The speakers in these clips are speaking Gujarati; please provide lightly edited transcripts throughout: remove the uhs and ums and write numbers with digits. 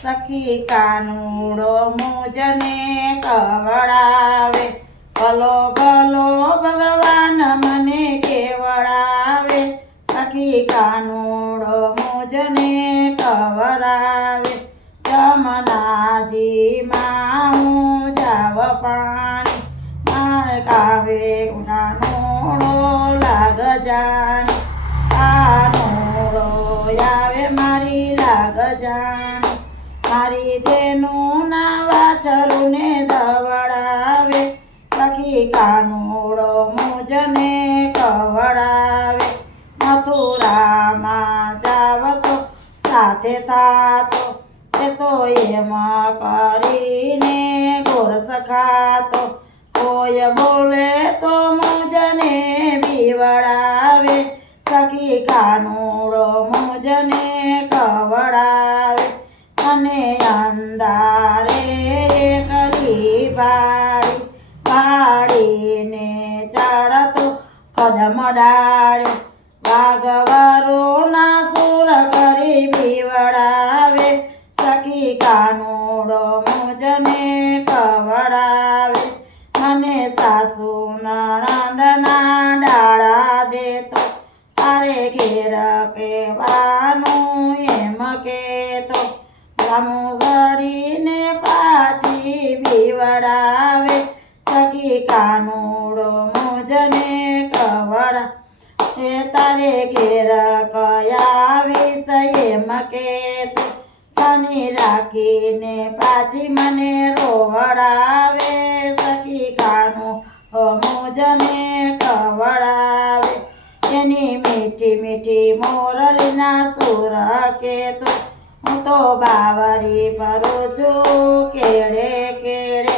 સખી કાનુડો મુજને કવડાવે, ભલો ભલો ભગવાન મને કેવડાવે, સખી કાનુડો મુજને કવડાવે, જમનાજીમાં હું જાવ પાણી, કાવે કાનુડો લાગ જાણી, કાનુડો આવે મારી લાગ જાણી, મારી તેનું ના વાછરુને દવડાવે, સખી કાનુડો મુજને કવડાવે, મથુરામાં જાવ તો સાથે થાતો, તે તો એમ કરીને ગોરસ ખાતો, કોઈ બોલે તો મુજને બીવડાવે, સખી કાનુડો મુજને કવડાવે, અને અંધારે એકલી ભાડીને ચડતો કદમ ડાળે, વાઘવરોના સુર કરી બીવડાવે, સખી કાનુડો મુજને કવડાવે, મને સાસુ નણંદના ડાળા દેતો, તારે ઘેર કહેવાનું એમ કહેતો, રામુ ઘડીને પાછી બીવડાવે, સખી કાનુડો મુજને કવડાવે, તારે ઘેર કયા વિષય એમ કહેતો, છાની રાખીને પાછી મને રોવડાવે, સખી કાનુડો મુજને કવડાવે, એની મીઠી મીઠી મોરલીના સુર કહેતો, હું તો બાવરી ફરું છું કેડે કેડે,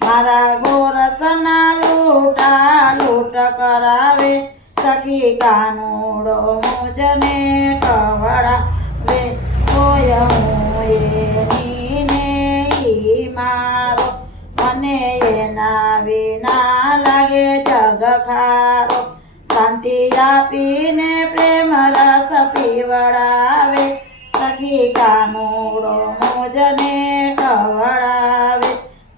મારા ગોરસના લૂંટા લૂંટ કરાવે, સખી કાનુડો મુજને કવડાવે, હોય હું એની ને ઈ મારો, મને એના વિના લાગે જગ ખારો, શાંતિ આપીને પ્રેમ રસ પીવડાવે, સખી કાનુડો મુજને કવડાવે,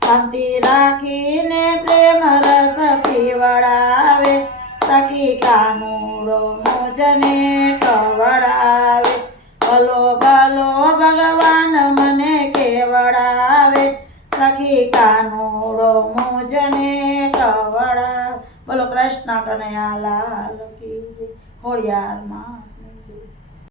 શાંતિ રાખીને પ્રેમ રસ પીવડાવે, સખી કાનુડો મુજને કવડાવે, ભલો ભલો ભગવાન મને કેવડાવે, સખી કાનુડો મુજને કવડાવે, બોલો કૃષ્ણ કનૈયા લાલ કી જય, ખોડિયાર માં।